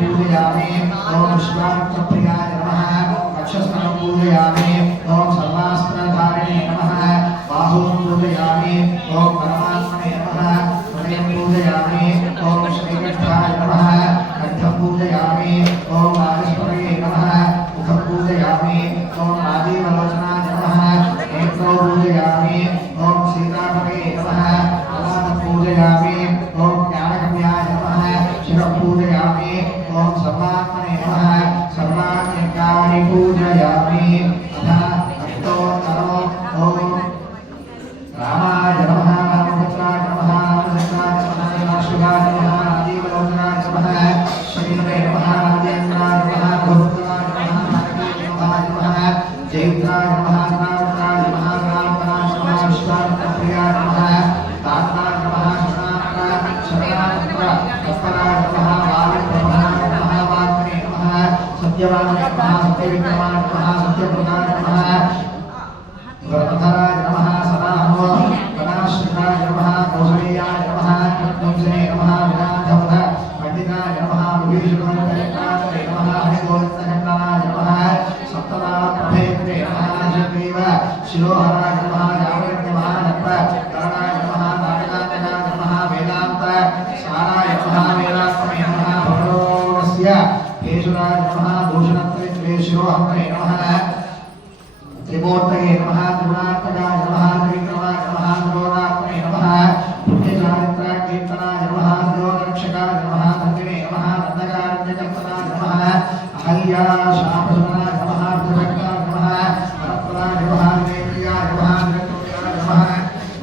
पूजयामि ॐ विश्वार्थप्रियाय नमः। रक्षस्थलं पूजयामि ॐ सर्वास्त्रधारिणे नमः। बाहुं पूजयामि ॐ परमात्मने नमः। हृदयं पूजयामि ॐ श्रीकण्ठाय नमः। कण्ठं पूजयामि ॐ वागश्वरये नमः। मुखं पूजयामि ॐ आदिवलोचनाय नमः। नेत्रौ पूजयामि ॐ सीतापये नमः। अनाथ पूजयामि జైత్రాయ నమః రామరాయ నమః రామరాయ నమః శిరోహరాయ నమః యావరణ్య మహానత్వ కరణాయ నమః నాటకాంతకాయ నమః వేదాంత సారాయ నమః వేదాత్మే నమః భగవోగస్య కేశురాయ నమః దూషణత్రే శిరోహరే నమః త్రిమూర్తయే నమః త్రిగుణాత్మకాయ నమః త్రివిక్రమాయ నమః త్రిలోకాత్మనే నమః పుణ్యచారిత్ర కీర్తనాయ నమః త్రిలోకరక్షకాయ నమః నందినే నమః నందకారణ్యకర్తనాయ నమః అహల్యా శాపశమనాయ నమః త్రిభక్తాయ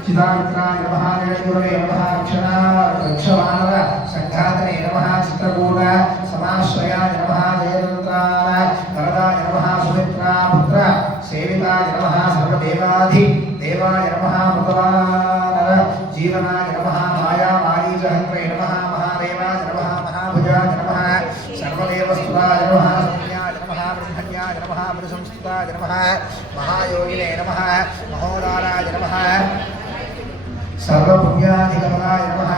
चिदामित्राय नमः गणगुरवे नमः अक्षराक्षवानर सङ्घातने नमः चित्रकूट समाश्रयाय नमः जयदन्ताय वरदाय नमः सुमित्रा पुत्र सेविताय नमः सर्वदेवाधि देवाय नमः भगवानर जीवनाय नमः माया मारीजहन्त्रे नमः महादेवाय नमः महाभुजाय नमः सर्वदेवस्तुताय नमः మారీజహంత్రే నమః మహాదేవాయ నమః మహాభుజాయ నమః సర్వదేవస్తుతాయ నమః సౌమ్యాయ నమః బ్రహ్మణ్యాయ నమః మృసంస్థితాయ నమః మహాయోగినే నమః మహోదారాయ నమః సర్వపుణ్యాధిగమనాయ నమః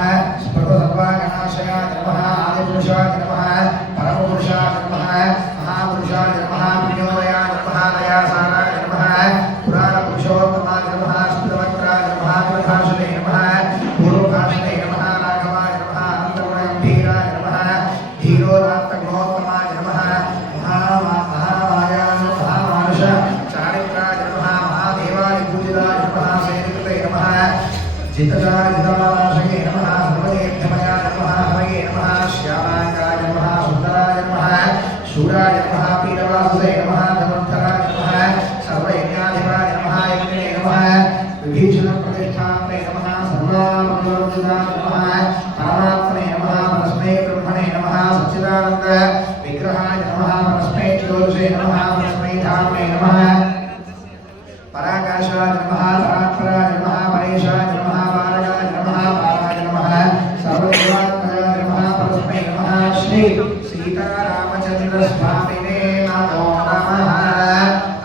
స్పృహసర్వాగణాశయాయ నమః ఆదిపురుషాయ నమః పరమపురుషాయ నమః మహాపురుషాయ నమః పుణ్యోదయాయ నమః దయాసారాయ నమః పురాణ పురుషోత్తమాయ నమః స్ఫుటవక్రాయ నమః విభాషణే నమః పూర్వభాషణే నమః రాఘవాయ నమః అనంతగుణగంభీరాయ నమః ధీరోదాత్తగుణోత్తమాయ నమః మహామా మహామాయాయ మహామానుష చారిత్రాయ నమః మహాదేవాయ పూజితాయ నమః సేవితే నమః జితజాయ జితమానాశయే నమః సర్వదేభ్యమయాయ నమః హరయే నమః శ్యామాయ నమః సుందరాయ నమః శూరాయ నమః పీనవాసుదే నమః ధనుర్ధరాయ నమః సర్వయజ్ఞాధిపాయ నమః యజ్ఞే నమః విభీషణ ప్రతిష్టాత్రే నమః సర్వామయోజితాయ నమః పరమాత్మనే నమః పరస్మై బ్రహ్మణే నమః సచ్చిదానంద విగ్రహాయ నమః పరస్మై జ్యోతిషే నమః పరస్మై ధామ్నే నమః పరాకాశాయ నమః పరాత్పరాయ నమః పరేశాయ నమః పారగాయ నమః పారాయ నమః సర్వదేవాత్మజాయ నమః పరస్మై నమః శ్రీ సీతారామచంద్ర స్వామినే నమో నమః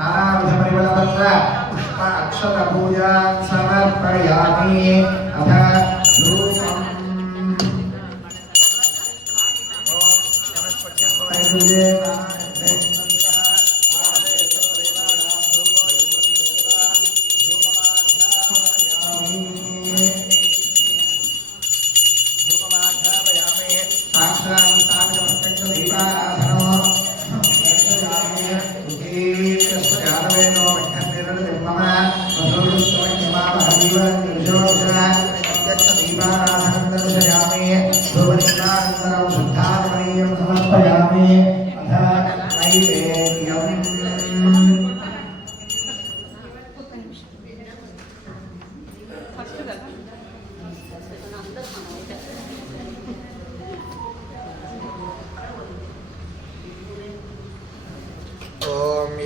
ఆరాధ పరిమళపత్ర పుష్ప అక్షత పూజా సమర్పయామి అథ ధూపం ॐ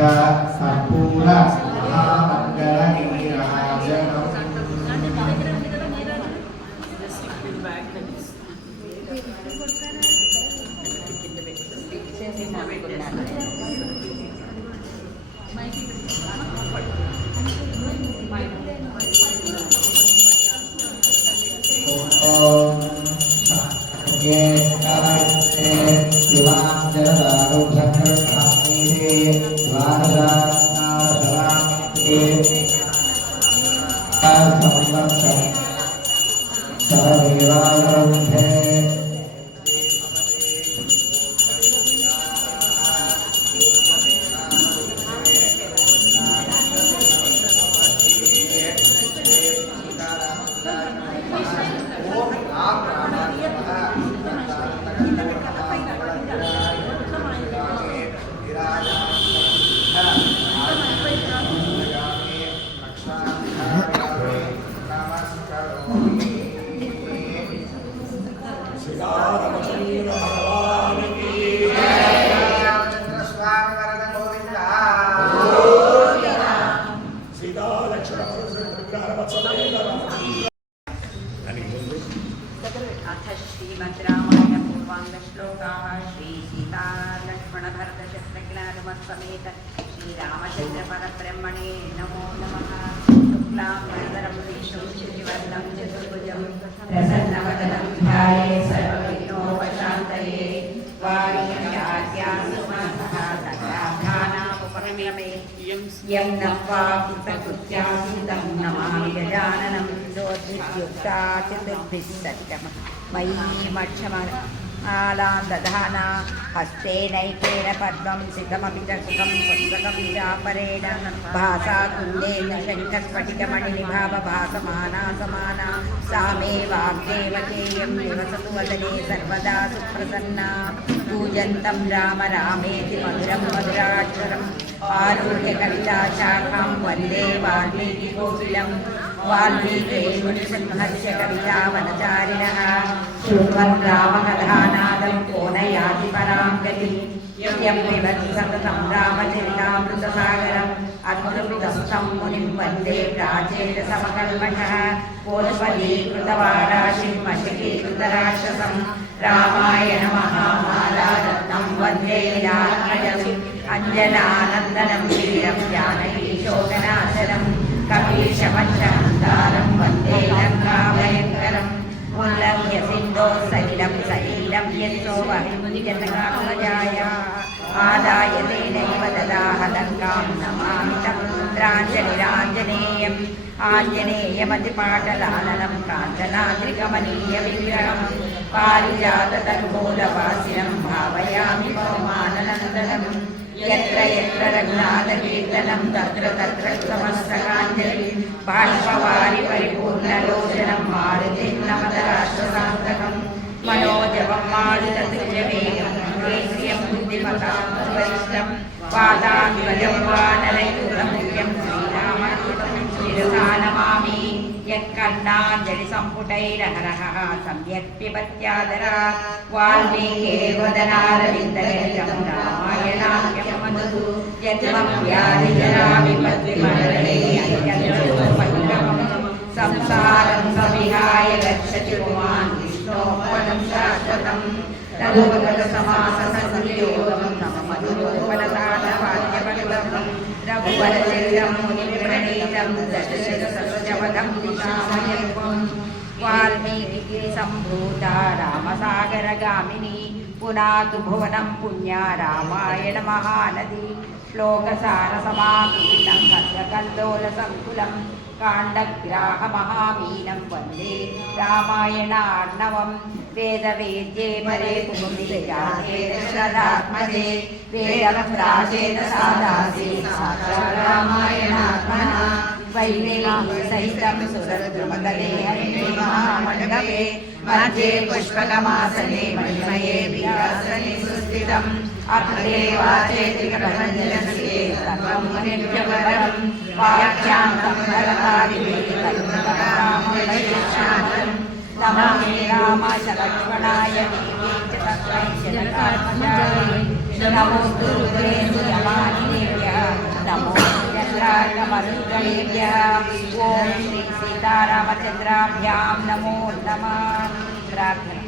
กสัพพุระ सर्वाभ्यानामुपक्रमे यं नत्वा कृतकृत्यासितं नमामि गजाननं दोद्युक्ता चतुर्भिः सत्यं मयीमक्षमालां दधाना हस्तेनैकेन पद्मं सितमपि च सुखं पुस्तकं चापरेण भासा कुन्देन शङ्खस्फटिकमणिनिभावभासमाना समाना सा मे वाग्देवतेयं निवसतु वदने सर्वदा सुप्रसन्ना పూజంతం రామ రామేతి మధురం మధురాక్షరం ఆరోగ్యకవితాశాఖాం వందే వాల్మీకికోకిలం వాల్మీకేశ్వరసింహస్య కవితావనచారిణ శృణ్వన్ రామకథానాదం కోనయాది పరాం గతి యం వివత్ సతతం రామచరితామృతసాగరం అద్భుతం మునిం వందే ప్రాచేత సమకల్మష మశకీకృతరాక్షసం రామాయ మహామాలారత్నం వందే అంజనానందనం వీరం జ్ఞానీశోకనాశనం కపీశమచందారం వందే లంకాభయంకరం ఉల్లభ్య సింధో సైలం సైలం యశో వహిముజాయ ఆదాయ తేనైవ దదాహ లంకాం ఆంజనేయమతి పాటలాలనం కాంచనాద్రికమనీయ విగ్రహం पारिजाततन्मूलवासिनं भावयामि पवमाननन्दनम् यत्र यत्र रघुनाथकीर्तनं तत्र तत्र समस्तकाञ्जलि बाष्पवारि परिपूर्णलोचनं मारुतिं नमत राष्ट्रसान्तकं मनोजवं मारुततुल्यवेगं केन्द्रियं बुद्धिमतां वरिष्ठं पादाभिवजं वानरयुतमुख्यं श्रीरामकृतं शिरसा नमामि यत्कर्णाञ्जलिसम्पुटैरहरः सम्यक् पिबत्यादरा वाल्मीकेर्वदनारविन्दगलितं रामायणाख्यं मधु यत्त्वं व्याधिजराविपद्विमरणे अत्यन्तोपद्रवं संसारं सविहाय गच्छति पुमान् विष्णोपदं शाश्वतं तदुपगतसमाससंयोगं नम मधुरोपलताटवाद्यपटलं रघुवरचरितं मुनिप्रणीतं వాల్మీకి సంభూత రామసాగరగామిని పునాతు భువనం పుణ్యా రామాయణ మహానది శ్లోకసార సమాపీనం కందకందోల సంకులం కాండగ్రాహ మహామీనం వందే రామాయణార్ణవం వేదవేద్యే పరే పుండియాత్మజే వేదం సాదాసే वैदेहीसहितं सुरद्रुमदले हरिणे महामण्डपे मध्ये पुष्पकमासने मणिमये विलासने सुस्थितम् अग्रे वाचेतिकभञ्जनस्ये सर्वं मुनिभ्यवरं वाक्यान्तं भरतादिवेदं नमामि रामाय लक्ष्मणाय च तस्मै जनकात्मजाय नमोऽस्तु रुद्रेन्द्रयमानिभ्यः नमो चन्द्राय नमस्कृतेभ्यः ॐ श्री सीतारामचन्द्राभ्यां नमो नमः प्रार्थना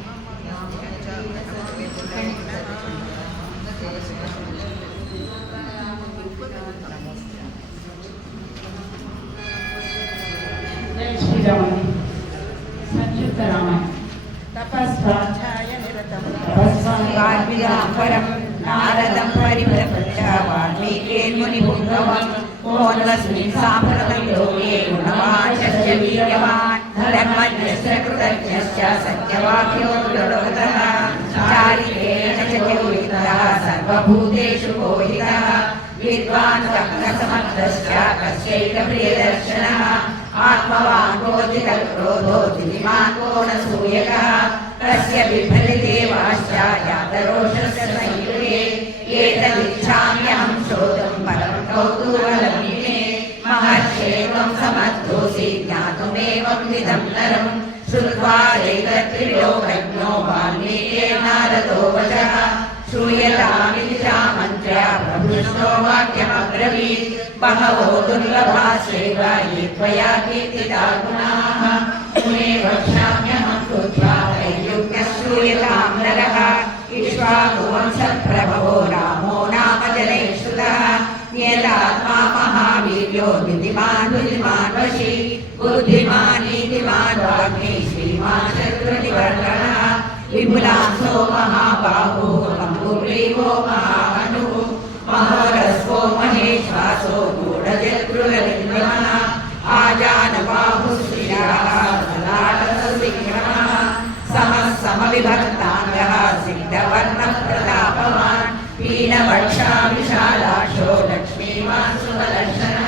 జై శ్రీరామ సంయుక్త రామాయణ తపస్వాధ్యాయ నిరతం వాల్మీకాంబరం నారదం పరిప్రపంచ तस्मिन् साम्प्रतं योगे गुणवाचस्य वीर्यवान् धर्मज्ञस्य कृतज्ञस्य सत्यवाक्यो दृढवतः चारिकेण च योगितः सर्वभूतेषु कोहितः विद्वान् सक्रसमर्थस्य कस्यैकप्रियदर्शनः आत्मवान् क्रोधितक्रोधो दिलिमान् को न सूयकः तस्य विफलिते वाश्चायातरोषस्य संयुगे एतदिच्छाम्यहं श्रोतुं परं कौतूहलम् चैतत्रिलोकज्ञो वाल्मीके नारदो वचः श्रूयतामिति चामन्त्र्य प्रभृष्टो वाक्यमब्रवीत् बहवो दुर्लभाश्चैव ये त्वया कीर्तिता गुणाः मुने वक्ष्याम्यहं कृत्वा त्रैयुक्तः श्रूयतां नरः विश्वाकुवंशप्रभवो रामो नाम जनेश्रुतः नियतात्मा महावीर्यो विधिमान् बुद्धिमान् वशी बुद्धिमान् नीतिमान् वाग्मी సింహాశత్రునివర్గణ విపులాంశో మహాబాహో కంబుగ్రీవో మహాను మహోరస్వో మహేశ్వాసో గూఢజగృహలింగమన ఆజానబాహు శ్రీరాసింహ సమసమవిభక్తాంగ సిద్ధవర్ణ ప్రతాపవాన్ పీనవక్షా విశాలాక్షో లక్ష్మీమాన్ సువలక్షణ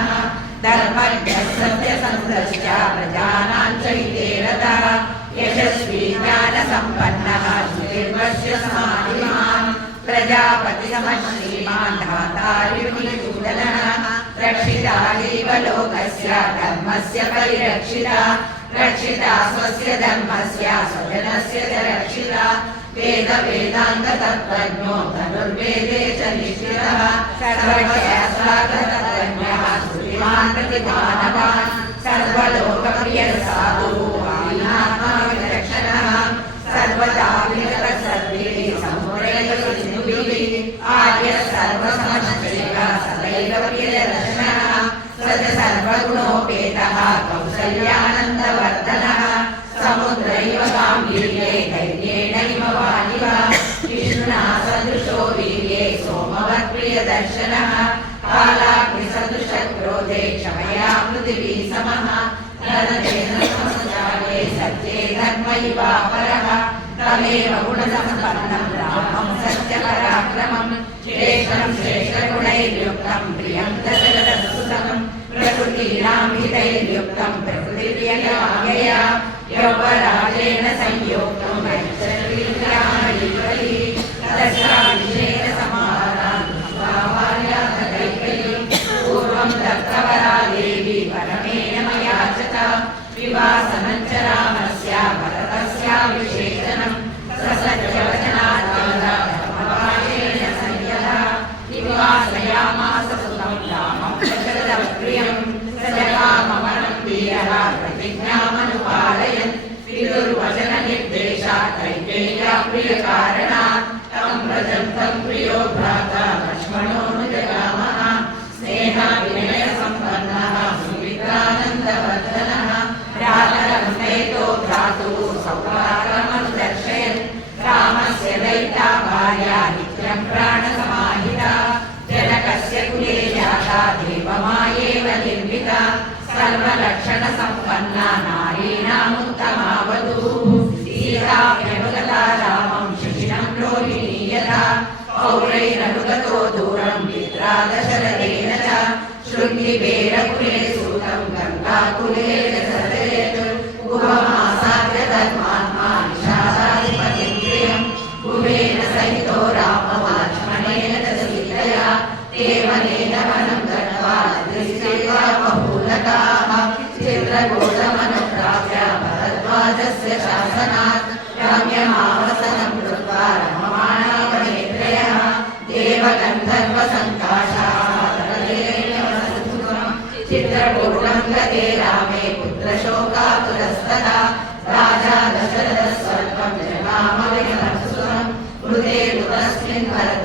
ధర్మజ్ఞ సత్యసంధ్రశ్చ ప్రజానాం చైతే రథ यशस्वी ज्ञानसम्पन्नः श्रीर्वस्य समाधिमान् प्रजापतिसमश्रीमान् धातार्युनिचूडनः रक्षिता देवलोकस्य धर्मस्य परिरक्षिता रक्षिता स्वस्य धर्मस्य स्वजनस्य च रक्षिता वेद वेदान्त तत्त्वज्ञो धनुर्वेदे च निश्चितः सर्वशास्त्रार्थतत्त्वज्ञः श्रुतिमान् प्रतिभानवान् सर्वलोकप्रियः साधुः आत्मा विलक्षणः सर्वदा विगतसर्वे समुदयः सिन्धुभिः आर्य सर्वसमश्चैव सदैव प्रियदर्शनः सद सर्वगुणोपेतः कौसल्यानन्दवर्धनः समुद्रैव गाम्भीर्ये धैर्येण हिमवानिव विष्णुना सदृशो वीर्ये सोमवत्प्रियदर्शनः कालाग्निसदृशक्रोधे क्षमया पृथिवी समः धनतेन संस्कारे सत्ये धर्मैवापरः తమేవ గుణసంపన్నం రామం సత్యపరాక్రమం శేషం శేషగుణైర్యుక్తం ప్రియం దశరథసుతనం ప్రకృతినాం హితైర్యుక్తం ప్రకృతివ్యయాగయా యౌవరాజేన సంయోగం వైశ్రీరామీ తదశాభిషేక సమాధానం స్వాహార్యాధైకల్యం పూర్వం रामस्य भरतस्याभिषेचनं देवनेन वनं गत्वा दृष्ट्वा बहुलताः चित्रकूटमनुप्राप्य भरद्वाजस्य शासनात् रम्यमावसनं कृत्वा रममाणा वनेत्रयः देवगन्धर्वसङ्काशाः चित्रपूर्णं गते रामे पुत्रशोकातुरस्तदा राजा दशरथः सर्वं जगामविनमसुरम् मृदे तस्मिन् भरतो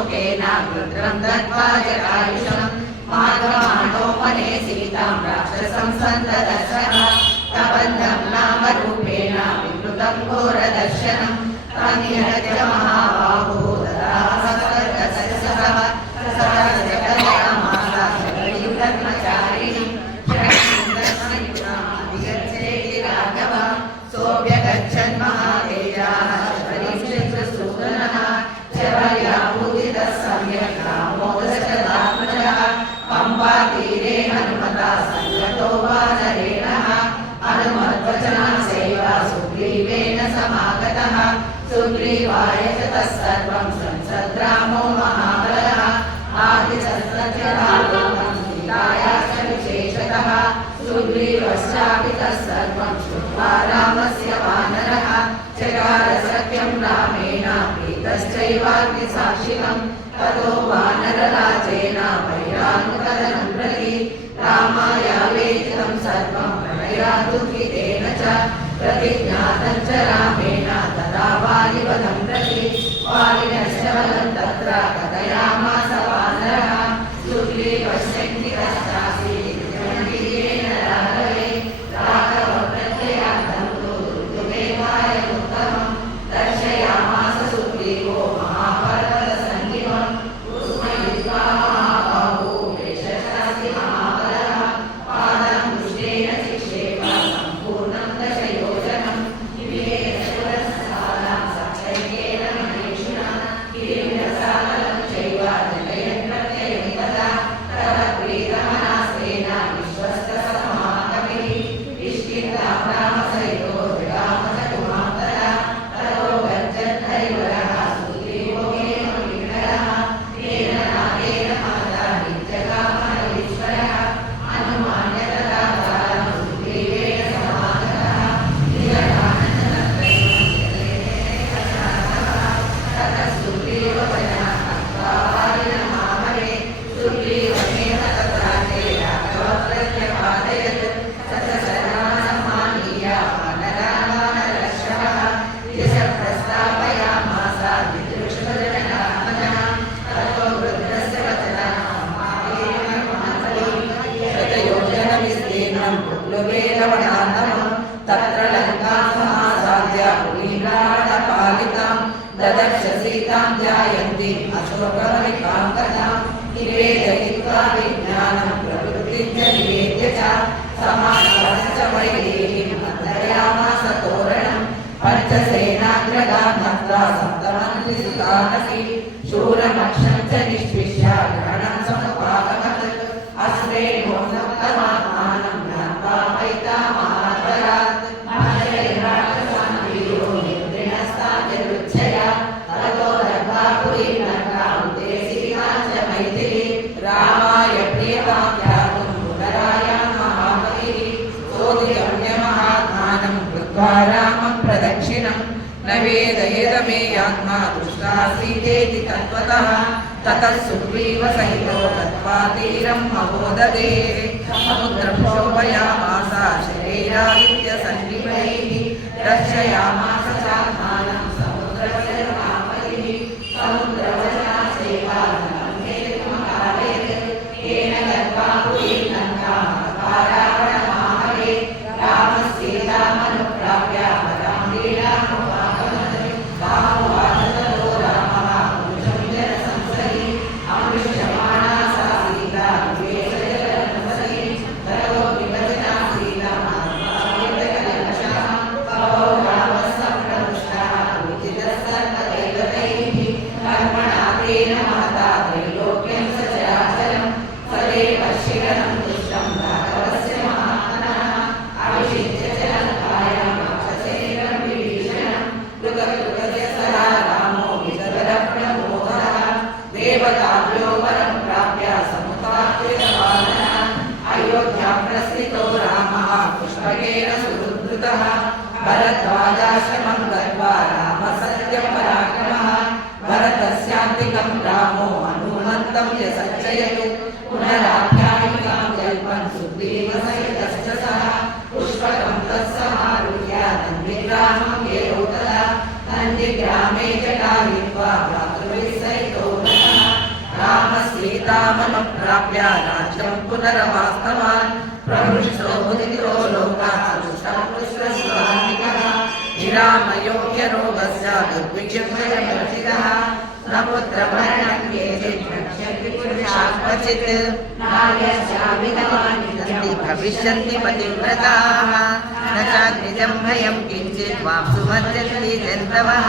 ततस्तेनैव शोकेन रुद्रं दत्त्वा जटायुषं माघमाणोपने सीतां राक्षसं सन्ददर्शः कबन्धं नाम रूपेण विकृतं घोरदर्शनं तनिहत्य महाबाहो వాగ్మి సాక్షికం తదో వానరరాజేన వైరాంగకదనం ప్రతి రామాయ వేదితం సర్వం ప్రణయాదుహితేన చ ప్రతిజ్ఞాతం చ రామేణ తదా వాలిపదం ప్రతి వాలిన लुकेलवनातमं तत्र लङ्कासमासाद्य पुनीराणपालितां ददर्श सीतां जायन्तीं अशोकवलिकां कथां निवेदयित्वा विज्ञानं प्रकृतिं च निवेद्य च समाश्वास्य च वैदेहीं नन्दयामास तोरणं पञ्चसेनाग्रगान्धत्वा सप्तमन्त्रिसुतानसी शूरमक्षं च निष्पिष्य ग्रहणं समुपागमत् अश्वे मोहनमाप न वेदयेदमेयात्मा दृष्टा सीतेति तत्त्वतः ततः सुग्रीवसहितो गत्वा तीरं महोददे समुद्रं शोभयामास शरीरादित्यसन्निभैः रक्षयामास पुरुषाः क्वचित् भविष्यन्ति पतिव्रताः। न चाग्निजं भयं किञ्चित् वाप्सुमर्जन्ति जन्तवः।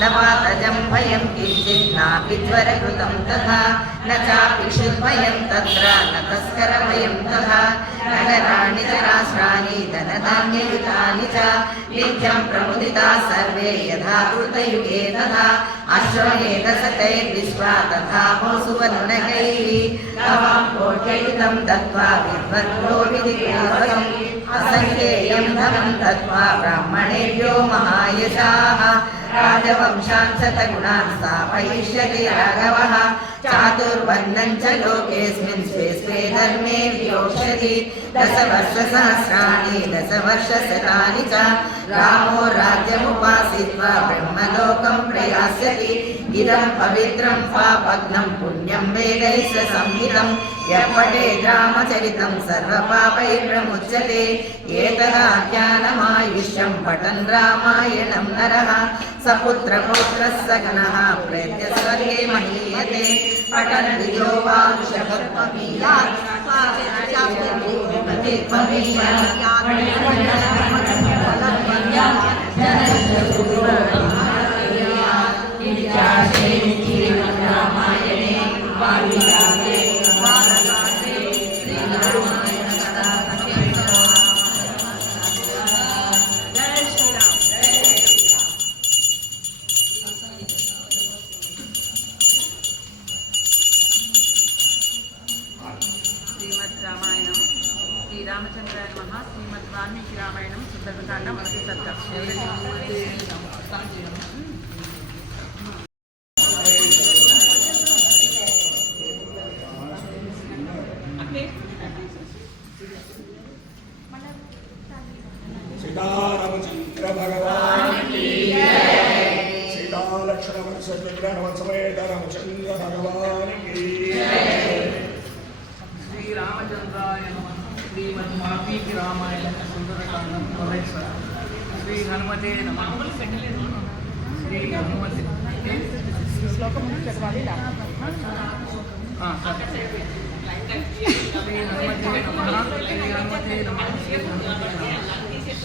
न वातजं भयं किञ्चित् नापि ज्वरकृतं तथा। न चापि क्षुद्भयं तत्र न तस्करभयं तथा। नगराणि च राष्ट्राणि धनधान्ययुतानि च नित्यं प्रमुदिता सर्वे यथा कृतयुगे तथा अश्वमेधसतैर्विश्वा तथा सुवर्णकैः तवां कोट्ययुतं दत्त्वा असङ्ख्येयं धनं दत्त्वा ब्राह्मणेभ्यो महायशाः राजवंशान् शतगुणान् स्थापयिष्यति राघवः। चातुर्वर्णम् च लोकेऽस्मिन् स्वे स्वे धर्मे वियोक्ष्यति। दशवर्षसहस्राणि, दशवर्षशतानि च रामो राज्यमुपासित्वा ब्रह्मलोकम् प्रयास्यति। इदं पवित्रं पापग्नं पुण्यं वेदैः स संहितं यः पठेत् रामचरितं सर्वपापैर्प्रमुच्यते एतदाख्यानमायुष्यं पठन् रामायणं नरः सपुत्रपौत्रः सगनः प्रेत्य स्वर्गे महीयते पठन् विजो वा శ్రీరామచంద్రాయ నమ శ్రీమద్ వాల్మీకి రామాయణం సుందరకాండ మొదటి సత్యం.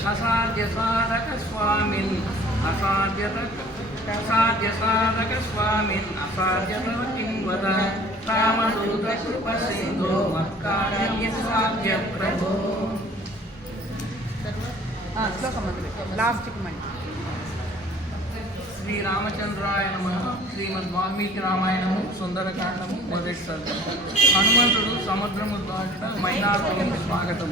అసాధ్య సాధక స్వామిన్ అసాధ్యత అసాధ్య సాధక స్వామిన్ అసాధ్యత కిం వద. రామదూత కృప సింధో మత్కార్యం సాధ్య ప్రభో శ్రీ రామచంద్రాయ నమ. శ్రీమద్ వాల్మీకి రామాయణము సుందరకాండము మొదటి సర్గం హనుమంతుడు సముద్రము దాటుట మైనాకులకు స్వాగతం